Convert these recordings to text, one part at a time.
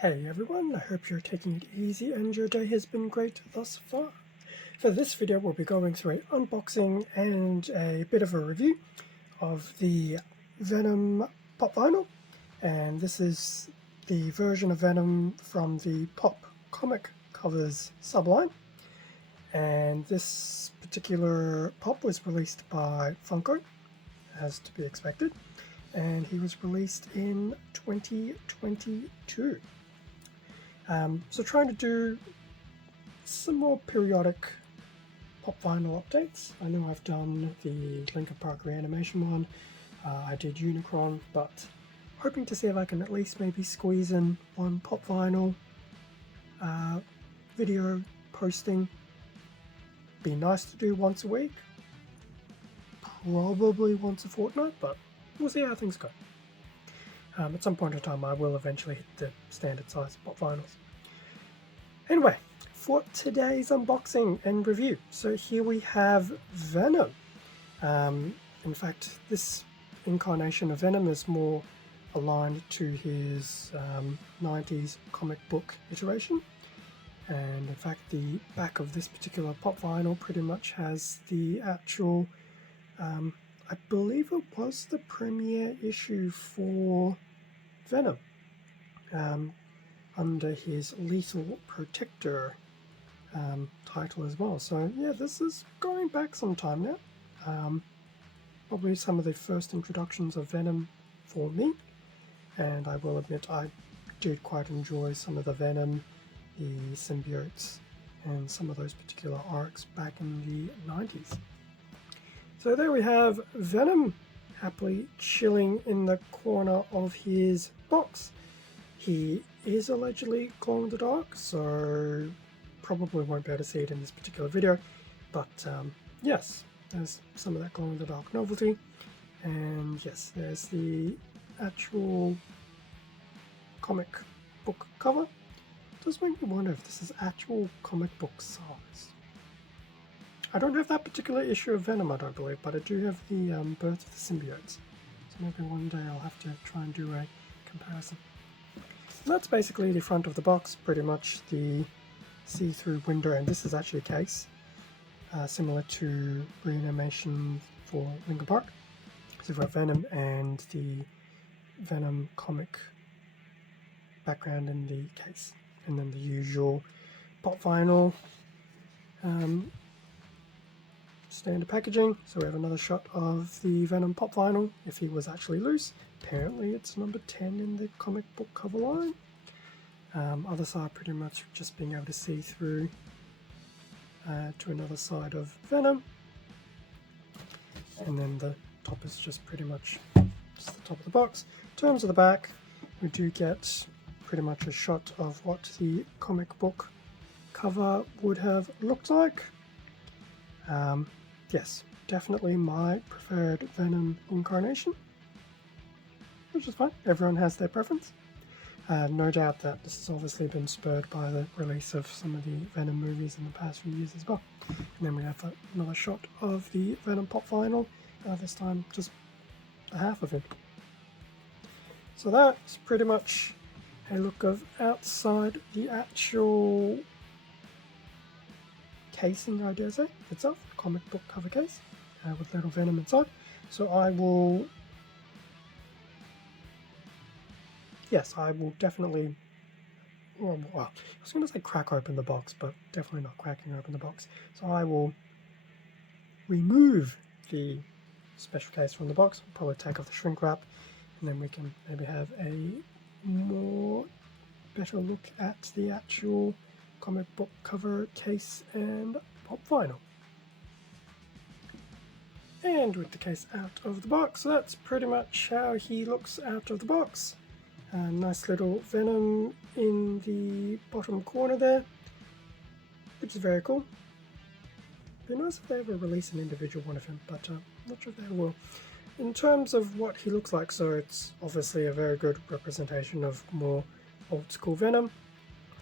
Hey everyone, I hope you're taking it easy and your day has been great thus far. For this video we'll be going through an unboxing and a bit of a review of the Venom pop vinyl, and this is the version of Venom from the pop comic covers subline, and this particular pop was released by Funko, as to be expected, and he was released in 2022. So trying to do some more periodic pop vinyl updates. I know I've done the Linkin Park reanimation one, I did Unicron, but hoping to see if I can at least maybe squeeze in one pop vinyl video posting. Be nice to do once a week, probably once a fortnight, but we'll see how things go. At some point in time I will eventually hit the standard size pop vinyls. Anyway, for today's unboxing and review, so here we have Venom. In fact, this incarnation of Venom is more aligned to his 90s comic book iteration, and in fact the back of this particular pop vinyl pretty much has the actual, I believe it was the premiere issue for Venom, under his Lethal Protector title as well. So yeah, this is going back some time now. Probably some of the first introductions of Venom for me, and I will admit I did quite enjoy some of the Venom, the symbiotes, and some of those particular arcs back in the 90s. So there we have Venom happily chilling in the corner of his box. He is allegedly glow in the dark, so probably won't be able to see it in this particular video, but yes, there's some of that glow in the dark novelty, and yes, there's the actual comic book cover. It does make me wonder if this is actual comic book size. I don't have that particular issue of Venom, I don't believe, but I do have the Birth of the Symbiotes, so maybe one day I'll have to try and do a comparison. So that's basically the front of the box, pretty much the see-through window, and this is actually a case, similar to reanimation for Linkin Park. So we've got Venom and the Venom comic background in the case, and then the usual pop vinyl standard packaging. So we have another shot of the Venom pop vinyl if he was actually loose. Apparently it's number 10 in the comic book cover line. Other side pretty much just being able to see through to another side of Venom, and then the top is just pretty much just the top of the box. In terms of the back, we do get pretty much a shot of what the comic book cover would have looked like. Yes, definitely my preferred Venom incarnation, which is fine. Everyone has their preference. No doubt that this has obviously been spurred by the release of some of the Venom movies in the past few years as well. And then we have another shot of the Venom pop vinyl, this time just the half of it. So that's pretty much a look of outside the actual casing, I dare say, itself, comic book cover case, with little Venom inside. So I will definitely, well, I was going to say crack open the box, but definitely not cracking open the box. So I will remove the special case from the box, probably take off the shrink wrap, and then we can maybe have a more better look at the actual comic book cover case and pop vinyl. And with the case out of the box, so that's pretty much how he looks out of the box. Nice little Venom in the bottom corner there, which is very cool. Be nice if they ever release an individual one of him, but I'm not sure if they will. In terms of what he looks like, so it's obviously a very good representation of more old school Venom.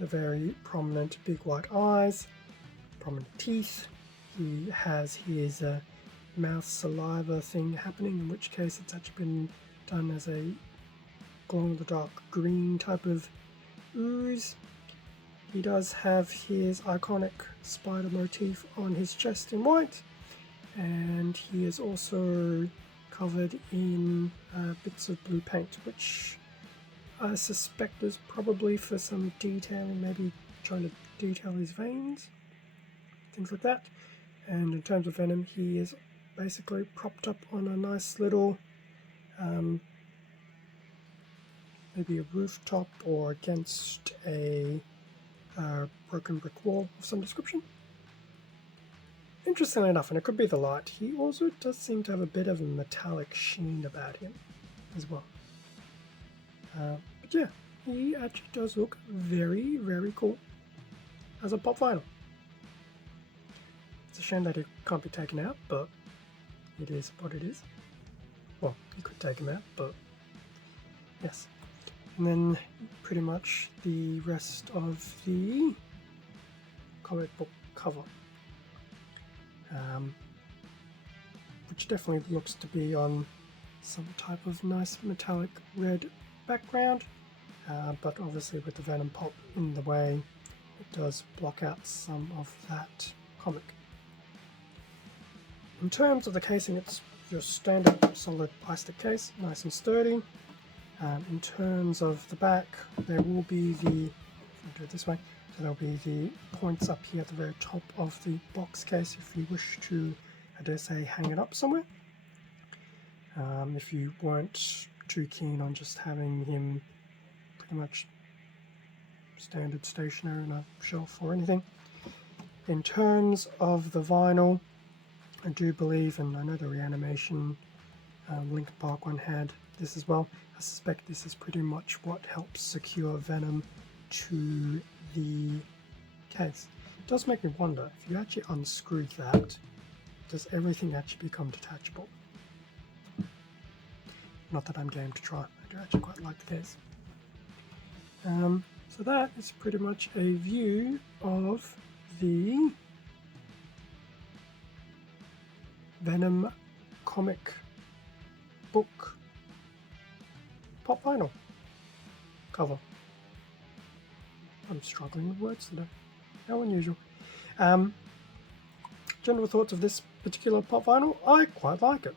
The very prominent big white eyes, prominent teeth. He has his mouth saliva thing happening, in which case it's actually been done as a glow-in-the-dark green type of ooze. He does have his iconic spider motif on his chest in white, and he is also covered in bits of blue paint, which I suspect is probably for some detailing, maybe trying to detail his veins, things like that. And in terms of Venom, he is basically propped up on a nice little maybe a rooftop or against a broken brick wall of some description. Interestingly enough, and it could be the light, he also does seem to have a bit of a metallic sheen about him as well. But yeah, he actually does look very, very cool as a pop vinyl. It's a shame that it can't be taken out, but it is what it is. Well, you could take him out, but yes. And then pretty much the rest of the comic book cover, which definitely looks to be on some type of nice metallic red background, but obviously with the Venom pop in the way, it does block out some of that comic. In terms of the casing, it's your standard solid plastic case, nice and sturdy. In terms of the back, there will be the, if I do it this way, so there'll be the points up here at the very top of the box case if you wish to, I dare say, hang it up somewhere. If you weren't too keen on just having him pretty much standard stationary on a shelf or anything. In terms of the vinyl, I do believe, and I know the Reanimation Linkin Park one had this as well. I suspect this is pretty much what helps secure Venom to the case. It does make me wonder, if you actually unscrew that, does everything actually become detachable? Not that I'm game to try, I do actually quite like the case. So that is pretty much a view of the Venom comic book pop vinyl cover. I'm struggling with words today. How unusual. General thoughts of this particular pop vinyl? I quite like it.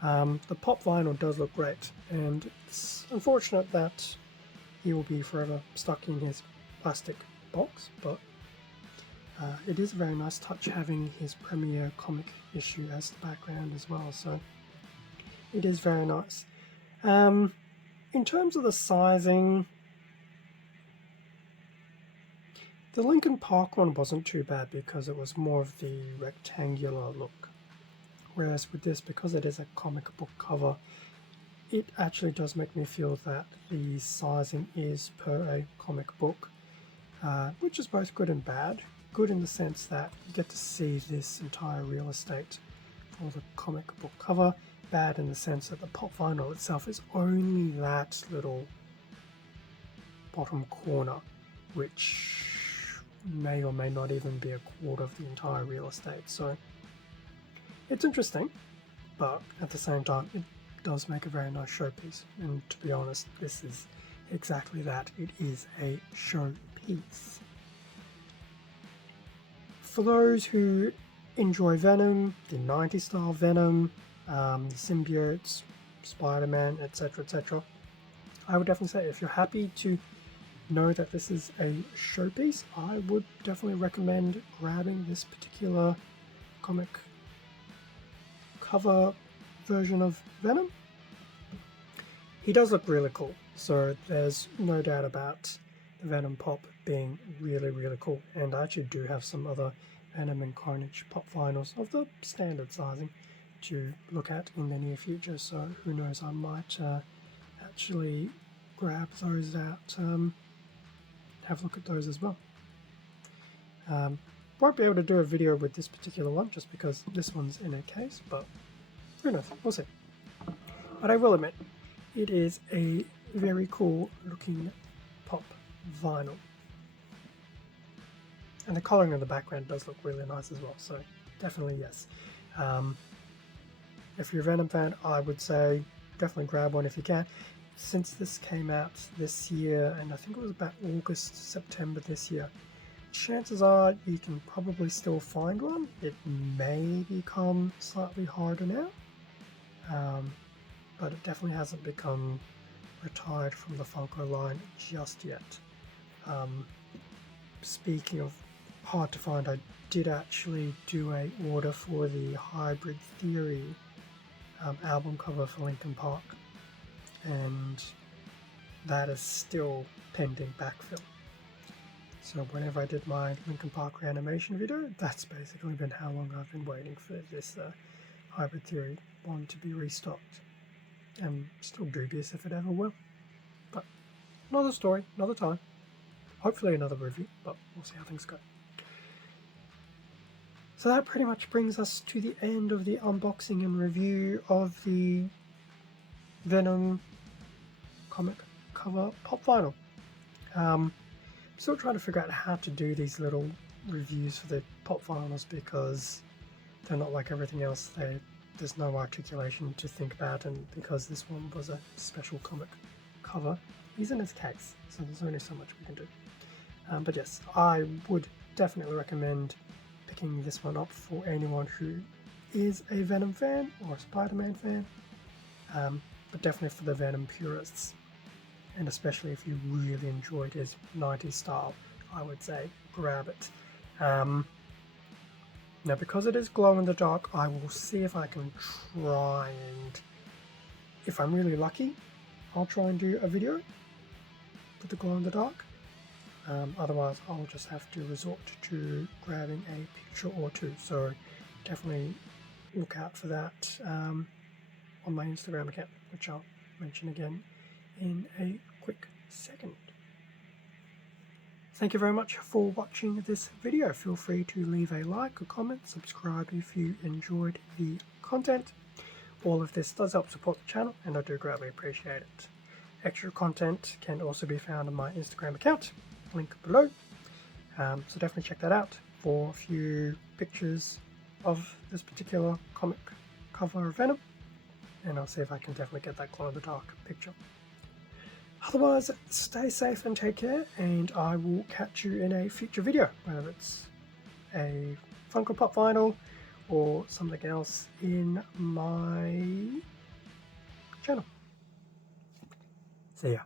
The pop vinyl does look great, and it's unfortunate that he will be forever stuck in his plastic box, but it is a very nice touch having his premiere comic issue as the background as well, so it is very nice. In terms of the sizing, the Linkin Park one wasn't too bad because it was more of the rectangular look, whereas with this, because it is a comic book cover, it actually does make me feel that the sizing is per a comic book, which is both good and bad. Good in the sense that you get to see this entire real estate for the comic book cover. Bad in the sense that the pop vinyl itself is only that little bottom corner, which may or may not even be a quarter of the entire real estate. So it's interesting, but at the same time, it does make a very nice showpiece. And to be honest, this is exactly that. It is a showpiece. For those who enjoy Venom, the 90s style Venom, the symbiotes, Spider-Man, etc., etc., I would definitely say if you're happy to know that this is a showpiece, I would definitely recommend grabbing this particular comic cover version of Venom. He does look really cool, so there's no doubt about the Venom pop being really, really cool. And I actually do have some other Venom and Carnage pop vinyls of the standard sizing to look at in the near future, so who knows, I might actually grab those out, have a look at those as well. Won't be able to do a video with this particular one just because this one's in a case, but who knows, we'll see. But I will admit, it is a very cool looking pop vinyl. And the colouring of the background does look really nice as well, so definitely yes. If you're a Venom fan, I would say definitely grab one if you can. since this came out this year, and I think it was about August, September this year, chances are you can probably still find one. It may become slightly harder now, but it definitely hasn't become retired from the Funko line just yet. Speaking of hard to find, I did actually do a order for the Hybrid Theory album cover for Linkin Park, and that is still pending backfill. So whenever I did my Linkin Park reanimation video, that's basically been how long I've been waiting for this Hybrid Theory one to be restocked. I'm still dubious if it ever will. But another story, another time. Hopefully another review, but we'll see how things go. So that pretty much brings us to the end of the unboxing and review of the Venom comic cover pop vinyl. Still trying to figure out how to do these little reviews for the pop vinyls because they're not like everything else. There's no articulation to think about, and because this one was a special comic cover, he's in his case, so there's only so much we can do. But yes, I would definitely recommend picking this one up for anyone who is a Venom fan or a Spider-Man fan, but definitely for the Venom purists, and especially if you really enjoyed his 90s style, I would say grab it. Now, because it is glow in the dark, I will see if I can try and, if I'm really lucky, I'll try and do a video with the glow in the dark. Otherwise, I'll just have to resort to grabbing a picture or two. So definitely look out for that on my Instagram account, which I'll mention again in a quick second. Thank you very much for watching this video. Feel free to leave a like, a comment, subscribe if you enjoyed the content. All of this does help support the channel, and I do greatly appreciate it. Extra content can also be found on my Instagram account, link below. So definitely check that out for a few pictures of this particular comic cover of Venom, and I'll see if I can definitely get that glow in the dark picture. Otherwise, stay safe and take care, and I will catch you in a future video, whether it's a Funko Pop vinyl or something else in my channel. See ya.